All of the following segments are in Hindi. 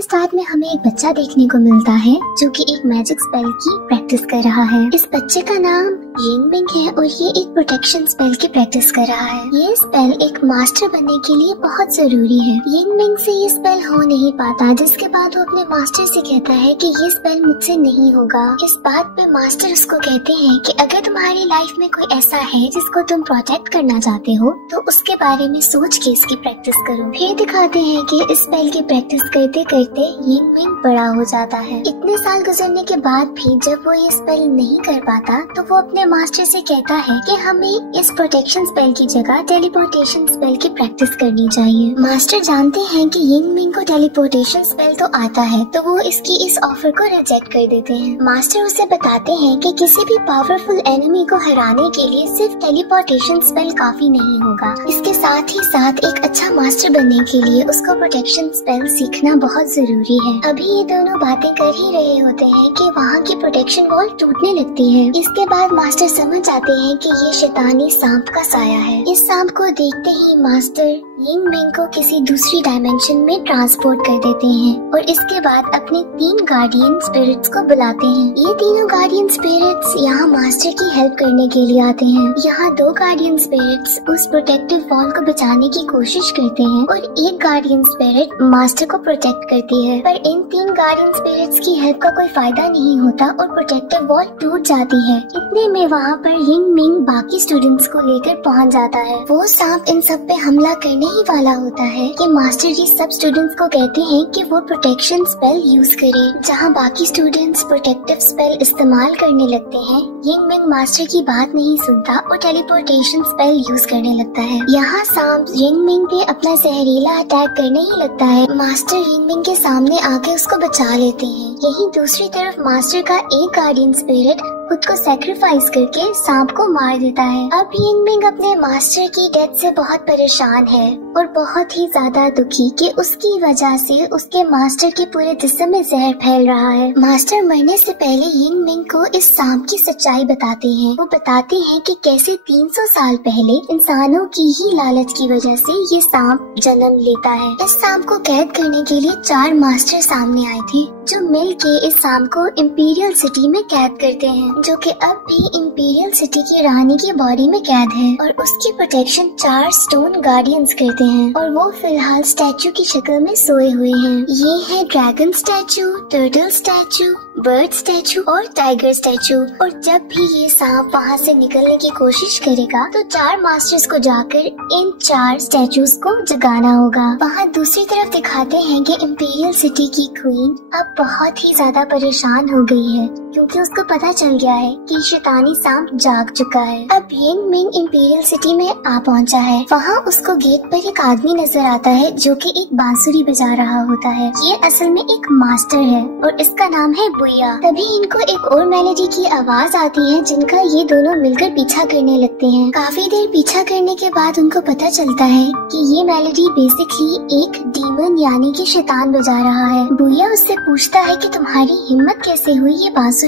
के स्टार्ट में हमें एक बच्चा देखने को मिलता है जो कि एक मैजिक स्पेल की प्रैक्टिस कर रहा है। इस बच्चे का नाम यिंगमिंग है और ये एक प्रोटेक्शन स्पेल की प्रैक्टिस कर रहा है। ये स्पेल एक मास्टर बनने के लिए बहुत जरूरी है। यिंगमिंग से ये स्पेल हो नहीं पाता, जिसके बाद वो अपने मास्टर से कहता है कि ये स्पेल मुझसे नहीं होगा। इस बात पे मास्टर उसको कहते हैं कि अगर तुम्हारी लाइफ में कोई ऐसा है जिसको तुम प्रोटेक्ट करना चाहते हो तो उसके बारे में सोच के इसकी प्रैक्टिस करो। फिर दिखाते हैं कि इस स्पेल की प्रैक्टिस करते करते यिंगमिंग बड़ा हो जाता है। इतने साल गुजरने के बाद भी जब वो ये स्पेल नहीं कर पाता तो वो अपने मास्टर से कहता है कि हमें इस प्रोटेक्शन स्पेल की जगह टेलीपोर्टेशन स्पेल की प्रैक्टिस करनी चाहिए। मास्टर जानते हैं कि यिंगमिंग को टेलीपोर्टेशन स्पेल तो आता है, तो वो इसकी इस ऑफर को रिजेक्ट कर देते हैं। मास्टर उसे बताते हैं कि किसी भी पावरफुल एनिमी को हराने के लिए सिर्फ टेलीपोर्टेशन स्पेल काफी नहीं होगा, इसके साथ ही साथ एक अच्छा मास्टर बनने के लिए उसको प्रोटेक्शन स्पेल सीखना बहुत जरूरी है। अभी ये दोनों बातें कर ही रहे होते हैं कि वहाँ की प्रोटेक्शन वॉल टूटने लगती है। इसके बाद मास्टर समझ जाते हैं कि ये शैतानी सांप का साया है। इस सांप को देखते ही मास्टर यिंगमिंग को किसी दूसरी डायमेंशन में ट्रांसपोर्ट कर देते हैं और इसके बाद अपने 3 गार्डियन स्पिरिट्स को बुलाते हैं। ये तीनों गार्डियन स्पिरिट्स यहाँ मास्टर की हेल्प करने के लिए आते हैं। यहाँ 2 गार्डियन स्पिरिट्स उस प्रोटेक्टिव वॉल को बचाने की कोशिश करते हैं और एक गार्डियन स्पिरिट मास्टर को प्रोटेक्ट करती है, पर इन 3 गार्डियन स्पिरिट्स की हेल्प का कोई फायदा नहीं होता और प्रोटेक्टिव वॉल टूट जाती है। इतने में वहाँ पर यिंगमिंग बाकी स्टूडेंट्स को लेकर पहुँच जाता है। वो सांप इन सब पे हमला करने ही वाला होता है कि मास्टर जी सब स्टूडेंट्स को कहते हैं कि वो प्रोटेक्शन स्पेल यूज करें। जहाँ बाकी स्टूडेंट्स प्रोटेक्टिव स्पेल इस्तेमाल करने लगते हैं, यिंगमिंग मास्टर की बात नहीं सुनता और टेलीपोर्टेशन स्पेल यूज करने लगता है। यहाँ सांप यिंगमिंग पे अपना जहरीला अटैक करने ही लगता है। मास्टर यिंगमिंग के सामने आके उसको बचा लेते हैं। यहीं दूसरी तरफ मास्टर का एक गार्डियन स्पिरिट खुद को सैक्रिफाइस करके सांप को मार देता है। अब यिंगमिंग अपने मास्टर की डेथ से बहुत परेशान है और बहुत ही ज्यादा दुखी कि उसकी वजह से उसके मास्टर के पूरे जिस्म में जहर फैल रहा है। मास्टर मरने से पहले यिंगमिंग को इस सांप की सच्चाई बताते हैं। वो बताते हैं कि कैसे 300 साल पहले इंसानों की ही लालच की वजह से ये सांप जन्म लेता है। इस सांप को कैद करने के लिए 4 मास्टर सामने आए थे जो मिल के इस सांप को इंपीरियल सिटी में कैद करते हैं, जो कि अब भी इंपीरियल सिटी की रानी की बॉडी में कैद है और उसकी प्रोटेक्शन 4 स्टोन गार्डियंस करते हैं और वो फिलहाल स्टैचू की शक्ल में सोए हुए हैं। ये है dragon statue, turtle statue, bird statue और टाइगर स्टैचू। और जब भी ये सांप वहाँ से निकलने की कोशिश करेगा तो 4 मास्टर्स को जाकर इन 4 स्टैचूज को जगाना होगा। वहाँ दूसरी तरफ दिखाते हैं कि इंपीरियल सिटी की क्वीन अब बहुत ही ज्यादा परेशान हो गई है क्योंकि उसको पता चल गया है कि शैतानी सांप जाग चुका है। अब यिंगमिंग इंपीरियल सिटी में आ पहुंचा है। वहाँ उसको गेट पर एक आदमी नजर आता है जो कि एक बांसुरी बजा रहा होता है। ये असल में एक मास्टर है और इसका नाम है बुया। तभी इनको एक और मेलोडी की आवाज आती है जिनका ये दोनों मिलकर पीछा करने लगते हैं। काफी देर पीछा करने के बाद उनको पता चलता है कि ये मेलोडी बेसिकली एक डीमन यानी कि शैतान बजा रहा है। बुया उससे पूछता है कि तुम्हारी हिम्मत कैसे हुई ये बांसुरी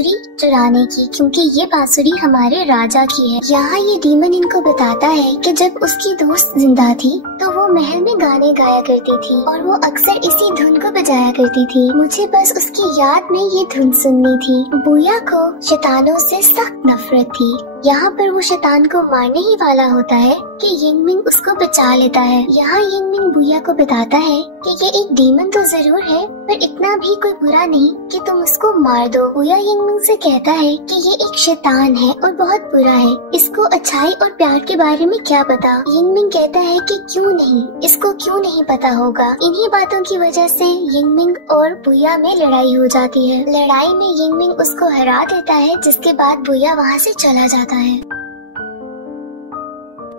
चुराने की, क्योंकि ये बांसुरी हमारे राजा की है। यहाँ ये डीमन इनको बताता है कि जब उसकी दोस्त जिंदा थी तो वो महल में गाने गाया करती थी और वो अक्सर इसी धुन को बजाया करती थी। मुझे बस उसकी याद में ये धुन सुननी थी। बुया को शैतानों से सख्त नफरत थी। यहाँ पर वो शैतान को मारने ही वाला होता है कि यिंगमिंग उसको बचा लेता है। यहाँ यिंगमिंग बुया को बताता है कि ये एक डीमन तो जरूर है पर इतना भी कोई बुरा नहीं कि तुम उसको मार दो। बुया यिंगमिंग से कहता है कि ये एक शैतान है और बहुत बुरा है, इसको अच्छाई और प्यार के बारे में क्या पता। यिंगमिंग कहता है कि क्यों नहीं, इसको क्यों नहीं पता होगा। इन्हीं बातों की वजह से यिंगमिंग और बुया में लड़ाई हो जाती है। लड़ाई में यिंगमिंग उसको हरा देता है जिसके बाद बुया वहाँ से चला जाता है।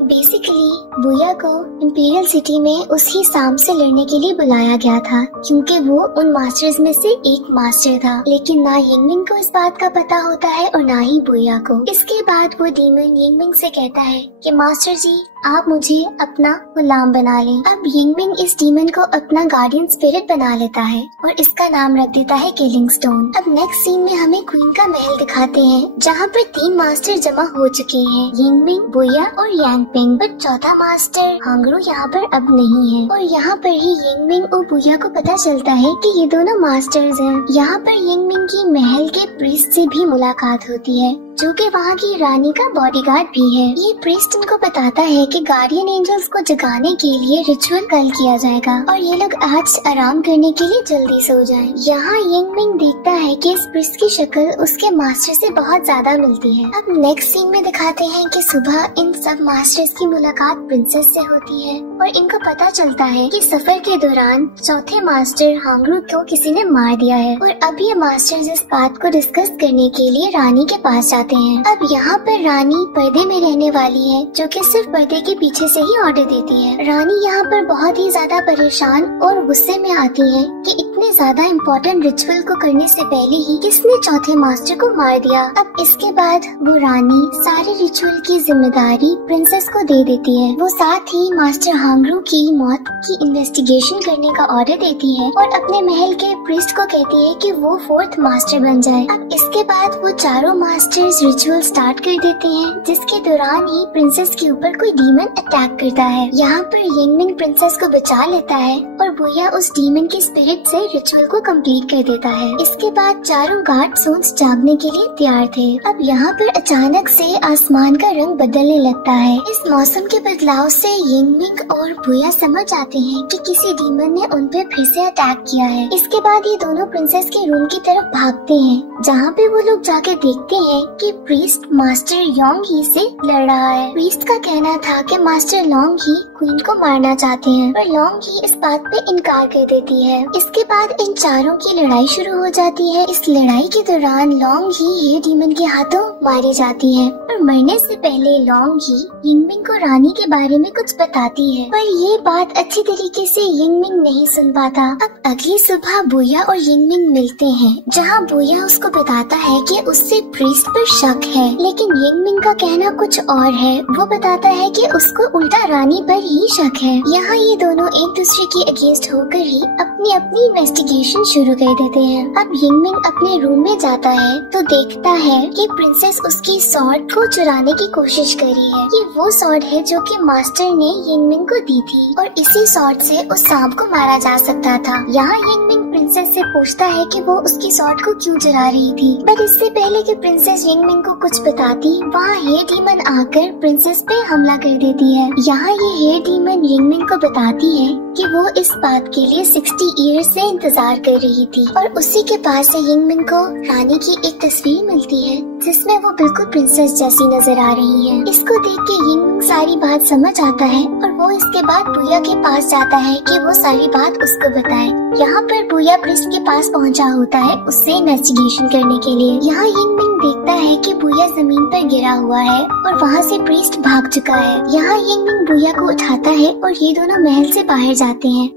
बेसिकली बुया को इंपीरियल सिटी में उसी सांप से लड़ने के लिए बुलाया गया था क्योंकि वो उन मास्टर्स में से एक मास्टर था, लेकिन ना यिंगमिंग को इस बात का पता होता है और ना ही बुया को। इसके बाद वो डीमन यिंगमिंग से कहता है कि मास्टर जी आप मुझे अपना गुलाम बना लें। अब यिंगमिंग इस डीमन को अपना गार्डियन स्पिरिट बना लेता है और इसका नाम रख देता है किलिंग स्टोन। अब नेक्स्ट सीन में हमें क्वीन का महल दिखाते हैं, जहाँ पर 3 मास्टर जमा हो चुके हैं, यिंगमिंग, बुया और यांगपिंग। पर चौथा मास्टर हांगरू यहाँ पर अब नहीं है और यहाँ पर ही यिंगमिंग और बुया को पता चलता है कि ये दोनों मास्टर्स हैं। यहाँ पर यिंगमिंग की महल के प्रीस्ट से भी मुलाकात होती है, जो कि वहाँ की रानी का बॉडीगार्ड भी है। ये प्रीस्ट उनको बताता है कि गार्डियन एंजल्स को जगाने के लिए रिचुअल कल किया जाएगा और ये लोग आज आराम करने के लिए जल्दी सो जाएं। यहाँ यिंगमिंग देखता है कि इस प्रीस्ट की शक्ल उसके मास्टर से बहुत ज्यादा मिलती है। अब नेक्स्ट सीन में दिखाते हैं कि सुबह इन सब मास्टर्स की मुलाकात प्रिंसेस से होती है और इनको पता चलता है कि सफर के दौरान चौथे मास्टर हांगरू को किसी ने मार दिया है और अब ये मास्टर्स इस बात को डिस्कस करने के लिए रानी के पास जाते हैं। अब यहाँ पर रानी पर्दे में रहने वाली है, जो कि सिर्फ पर्दे के पीछे से ही ऑर्डर देती है। रानी यहाँ पर बहुत ही ज्यादा परेशान और गुस्से में आती है कि इतने ज्यादा इम्पोर्टेंट रिचुअल को करने से पहले ही किसने चौथे मास्टर को मार दिया। अब इसके बाद वो रानी सारे रिचुअल की जिम्मेदारी प्रिंसेस को दे देती है। वो साथ ही मास्टर हांगरू की मौत की इन्वेस्टिगेशन करने का ऑर्डर देती है और अपने महल के प्रीस्ट को कहती है कि वो 4th मास्टर बन जाए। अब इसके बाद वो चारों मास्टर्स रिचुअल स्टार्ट कर देते हैं, जिसके दौरान ही प्रिंसेस के ऊपर कोई डीमन अटैक करता है। यहाँ पर यिंगमिंग प्रिंसेस को बचा लेता है और बुया उस डीमन की स्पिरिट से रिचुअल को कंप्लीट कर देता है। इसके बाद चारों गार्ड सोन्स जागने के लिए तैयार थे। अब यहाँ पर अचानक से आसमान का रंग बदलने लगता है। इस मौसम के बदलाव से यिंगमिंग और बुया समझ आते हैं कि किसी डीमन ने उन पे फिर से अटैक किया है। इसके बाद ये दोनों प्रिंसेस के रूम की तरफ भागते हैं, जहाँ पे वो लोग जाके देखते हैं कि प्रीस्ट मास्टर योंग ही से लड़ रहा है। प्रीस्ट का कहना था कि मास्टर लोंग ही क्वीन को मारना चाहते हैं, पर लोंग ही इस बात पे इनकार कर देती है। इसके बाद इन चारों की लड़ाई शुरू हो जाती है। इस लड़ाई के दौरान लोंग ही ये डीमन के हाथों मारी जाती है और मरने से पहले लोंग ही यिंगमिंग को रानी के बारे में कुछ बताती है, पर ये बात अच्छी तरीके से यिंगमिंग नहीं सुन पाता। अब अगली सुबह बुया और यिंगमिंग मिलते हैं, जहाँ बुया उसको बताता है कि उससे प्रीस्ट पर शक है, लेकिन यिंगमिंग का कहना कुछ और है। वो बताता है कि उसको उल्टा रानी पर ही शक है। यहाँ ये दोनों एक दूसरे के अगेंस्ट होकर ही अपनी अपनी इन्वेस्टिगेशन शुरू कर देते हैं। अब यिंगमिंग अपने रूम में जाता है तो देखता है कि प्रिंसेस उसकी सॉर्ड को चुराने की कोशिश कर रही है। ये वो सॉर्ड है जो कि मास्टर ने यिंगमिंग को दी थी और इसी सॉर्ड से उस सांप को मारा जा सकता था। यहाँ यिंगमिंग प्रिंसेस से पूछता है कि वो उसकी सॉर्ड को क्यों चुरा रही थी, पर इससे पहले कि प्रिंसेस यिंगमिंग को कुछ बताती, वहाँ हेयर डीमन आकर प्रिंसेस पे हमला कर देती है। यहाँ ये हेयर डीमन यिंगमिंग को बताती है कि वो इस बात के लिए 60 ईयर से इंतजार कर रही थी और उसी के पास से यिंगमिंग को रानी की एक तस्वीर मिलती है, जिसमें वो बिल्कुल प्रिंसेस जैसी नजर आ रही है। इसको देख के यिंगमिंग सारी बात समझ आता है और वो इसके बाद बुया के पास जाता है कि वो सारी बात उसको बताए। यहाँ पर बुया प्रिस्ट के पास पहुँचा होता है उससे इन्वेस्टिगेशन करने के लिए। यहाँ यिंगमिंग देखता है कि बुया जमीन पर गिरा हुआ है और वहाँ से प्रीस्ट भाग चुका है। यहाँ यिंगमिंग बुया को उठाता है और ये दोनों महल से बाहर जाते हैं।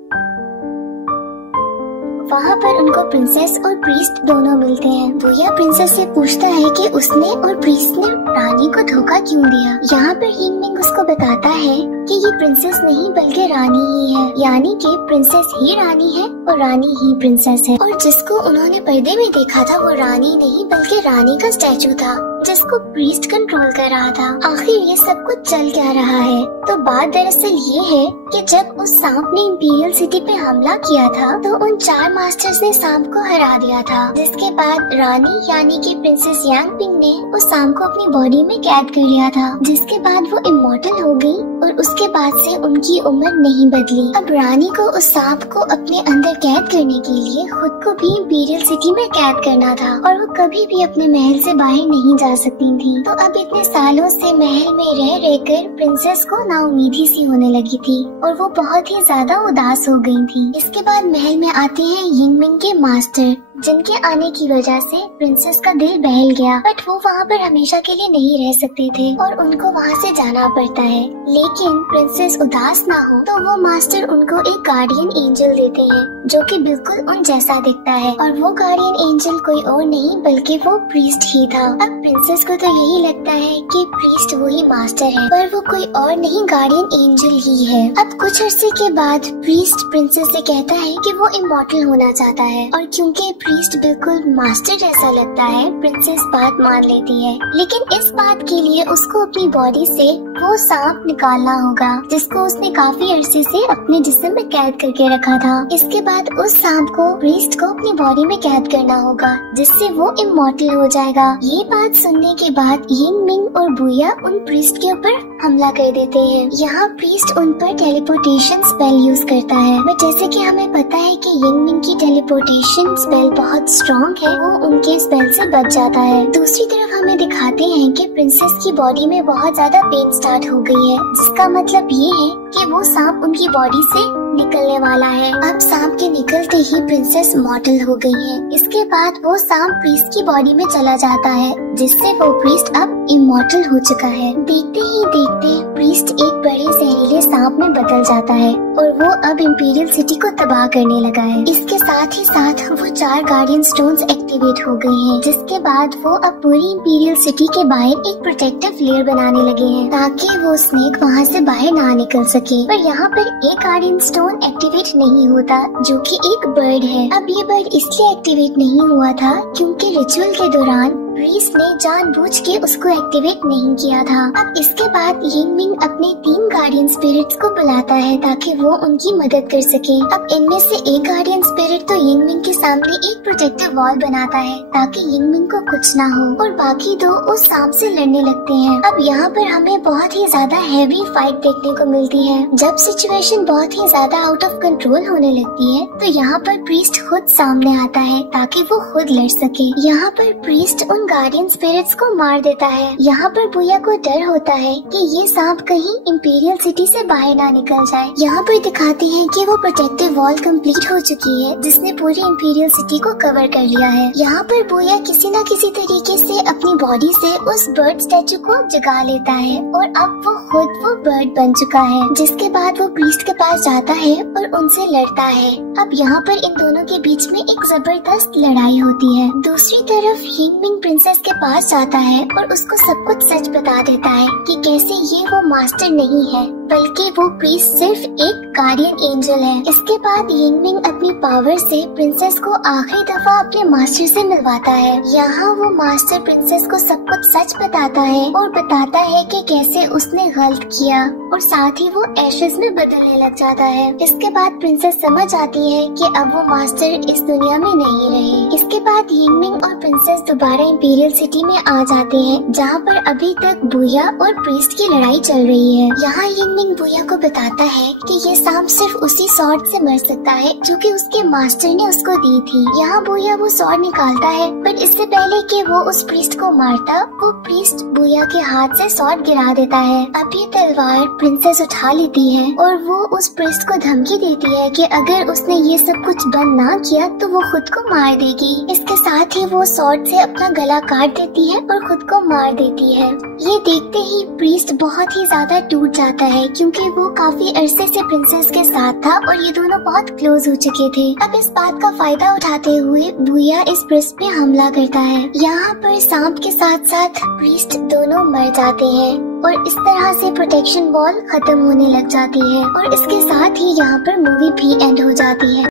वहाँ पर उनको प्रिंसेस और प्रीस्ट दोनों मिलते हैं। बुया प्रिंसेस से पूछता है कि उसने और प्रीस्ट ने रानी को धोखा क्यों दिया। यहाँ पर यिंगमिंग उसको बताता है कि ये प्रिंसेस नहीं बल्कि रानी ही है, यानी कि प्रिंसेस ही रानी है और रानी ही प्रिंसेस है, और जिसको उन्होंने पर्दे में देखा था वो रानी नहीं बल्कि रानी का स्टैचू था, जिसको प्रीस्ट कंट्रोल कर रहा था। आखिर ये सब कुछ चल क्या रहा है? तो बात दरअसल ये है कि जब उस सांप ने इंपीरियल सिटी पे हमला किया था तो उन 4 मास्टर्स ने सांप को हरा दिया था, जिसके बाद रानी यानी कि प्रिंसेस यांगपिंग ने उस सांप को अपनी बॉडी में कैद कर लिया था, जिसके बाद वो इमॉर्टल हो गई और उसके बाद से उनकी उम्र नहीं बदली। अब रानी को उस सांप को अपने अंदर कैद करने के लिए खुद को भी इंपीरियल सिटी में कैद करना था और वो कभी भी अपने महल से बाहर नहीं जा सकती थी। तो अब इतने सालों से महल में रह रहकर प्रिंसेस को नाउमीदी सी होने लगी थी और वो बहुत ही ज्यादा उदास हो गई थी। इसके बाद महल में आते हैं यिंगमिंग के मास्टर जिनके आने की वजह से प्रिंसेस का दिल बहल गया। बट वो वहाँ पर हमेशा के लिए नहीं रह सकते थे और उनको वहाँ से जाना पड़ता है। लेकिन प्रिंसेस उदास ना हो तो वो मास्टर उनको एक गार्डियन एंजल देते हैं जो कि बिल्कुल उन जैसा दिखता है, और वो गार्डियन एंजल कोई और नहीं बल्कि वो प्रीस्ट ही था। अब प्रिंसेस को तो यही लगता है कि प्रीस्ट वही मास्टर है, पर वो कोई और नहीं गार्डियन एंजल ही है। अब कुछ अरसे के बाद प्रीस्ट प्रिंसेस से कहता है कि वो इमॉर्टल होना चाहता है, और क्योंकि प्रीस्ट बिल्कुल मास्टर जैसा लगता है प्रिंसेस बात मान लेती है। लेकिन इस बात के लिए उसको अपनी बॉडी से वो सांप निकालना होगा जिसको उसने काफी अरसे से अपने जिस्म में कैद करके रखा था। इसके बाद उस सांप को प्रीस्ट को अपनी बॉडी में कैद करना होगा जिससे वो इमॉर्टल हो जाएगा। ये बात सुनने के बाद यिंग मिंग और बुया उन प्रीस्ट के ऊपर हमला कर देते हैं। यहाँ प्रीस्ट उन पर टेलीपोर्टेशन स्पेल यूज करता है, बट जैसे कि हमें पता है कि यिंग मिंग की टेलीपोर्टेशन स्पेल बहुत स्ट्रॉन्ग है, वो उनके स्पेल से बच जाता है। दूसरी तरफ हमें दिखाते हैं कि प्रिंसेस की बॉडी में बहुत ज्यादा पेन स्टार्ट हो गई है, जिसका मतलब ये है कि वो सांप उनकी बॉडी से निकलने वाला है। अब सांप के निकलते ही प्रिंसेस मॉर्टल हो गई है। इसके बाद वो सांप प्रीस्ट की बॉडी में चला जाता है जिससे वो प्रीस्ट अब इमॉर्टल हो चुका है। देखते ही देखते प्रीस्ट एक बड़े जहरीले सांप में बदल जाता है और वो अब इंपीरियल सिटी को तबाह करने लगा है। इसके साथ ही साथ वो 4 गार्डियन स्टोन्स एक्टिवेट हो गए हैं, जिसके बाद वो अब पूरी इंपीरियल सिटी के बाहर एक प्रोटेक्टिव लेयर बनाने लगे हैं ताकि वो स्नेक वहाँ से बाहर ना निकल सके। पर यहाँ पर एक गार्डियन स्टोन एक्टिवेट नहीं होता जो कि एक बर्ड है। अब ये बर्ड इसलिए एक्टिवेट नहीं हुआ था क्योंकि रिचुअल के दौरान प्रीस्ट ने जानबूझ के उसको एक्टिवेट नहीं किया था। अब इसके बाद यिंग मिंग अपने 3 गार्डियन स्पिरिट्स को बुलाता है ताकि वो उनकी मदद कर सके। अब इनमें से एक गार्डियन स्पिरिट तो यिंग मिंग के सामने एक प्रोटेक्टिव वॉल बनाता है ताकि यिंग मिंग को कुछ ना हो, और बाकी 2 उस सांप से लड़ने लगते हैं। अब यहाँ पर हमें बहुत ही ज्यादा हैवी फाइट देखने को मिलती है। जब सिचुएशन बहुत ही ज्यादा आउट ऑफ कंट्रोल होने लगती है तो यहाँ पर प्रीस्ट खुद सामने आता है ताकि वो खुद लड़ सके। यहाँ पर प्रीस्ट उन गार्डियन स्पिरिट्स को मार देता है। यहाँ पर बुया को डर होता है कि ये सांप कहीं इंपीरियल सिटी से बाहर ना निकल जाए। यहाँ पर दिखाते हैं कि वो प्रोटेक्टिव वॉल कंप्लीट हो चुकी है जिसने पूरी इंपीरियल सिटी को कवर कर लिया है। यहाँ पर बुया किसी न किसी तरीके से अपनी बॉडी से उस बर्ड स्टैचू को जगा लेता है और अब वो खुद वो बर्ड बन चुका है। जिसके बाद वो प्रीस्ट के पास जाता है और उनसे लड़ता है। अब यहाँ पर इन दोनों के बीच में एक जबरदस्त लड़ाई होती है। दूसरी तरफ यिंग मिंग प्रिंसेस के पास जाता है और उसको सब कुछ सच बता देता है कि कैसे ये वो मास्टर नहीं है बल्कि वो प्रीस्ट सिर्फ एक गार्डियन एंजल है। इसके बाद यिंग मिंग अपनी पावर से प्रिंसेस को आखिरी दफा अपने मास्टर से मिलवाता है। यहाँ वो मास्टर प्रिंसेस को सब कुछ सच बताता है और बताता है कि कैसे उसने गलत किया, और साथ ही वो एशेज में बदलने लग जाता है। इसके बाद प्रिंसेस समझ आती है कि अब वो मास्टर इस दुनिया में नहीं रहे। इसके बाद यिंग मिंग और प्रिंसेस दोबारा इंपीरियल सिटी में आ जाते हैं जहाँ पर अभी तक बुया और प्रीस्ट की लड़ाई चल रही है। यहाँ यिंग मिंग बुया को बताता है कि ये सांप सिर्फ उसी सॉर्ड से मर सकता है जो कि उसके मास्टर ने उसको दी थी। यहाँ बुया वो सॉर्ड निकालता है, बट इससे पहले कि वो उस प्रीस्ट को मारता वो प्रीस्ट बुया के हाथ से सॉर्ड गिरा देता है। अब ये तलवार प्रिंसेस उठा लेती है और वो उस प्रीस्ट को धमकी देती है कि अगर उसने ये सब कुछ बंद ना किया तो वो खुद को मार देगी। इसके साथ ही वो सॉर्ड से अपना गला काट देती है और खुद को मार देती है। ये देखते ही प्रीस्ट बहुत ही ज्यादा टूट जाता है क्योंकि वो काफी अरसे से प्रिंसेस के साथ था और ये दोनों बहुत क्लोज हो चुके थे। अब इस बात का फायदा उठाते हुए बुया इस प्रीस्ट पे हमला करता है। यहाँ पर सांप के साथ साथ प्रीस्ट दोनों मर जाते हैं और इस तरह से प्रोटेक्शन वॉल खत्म होने लग जाती है और इसके साथ ही यहाँ पर मूवी भी एंड हो जाती है।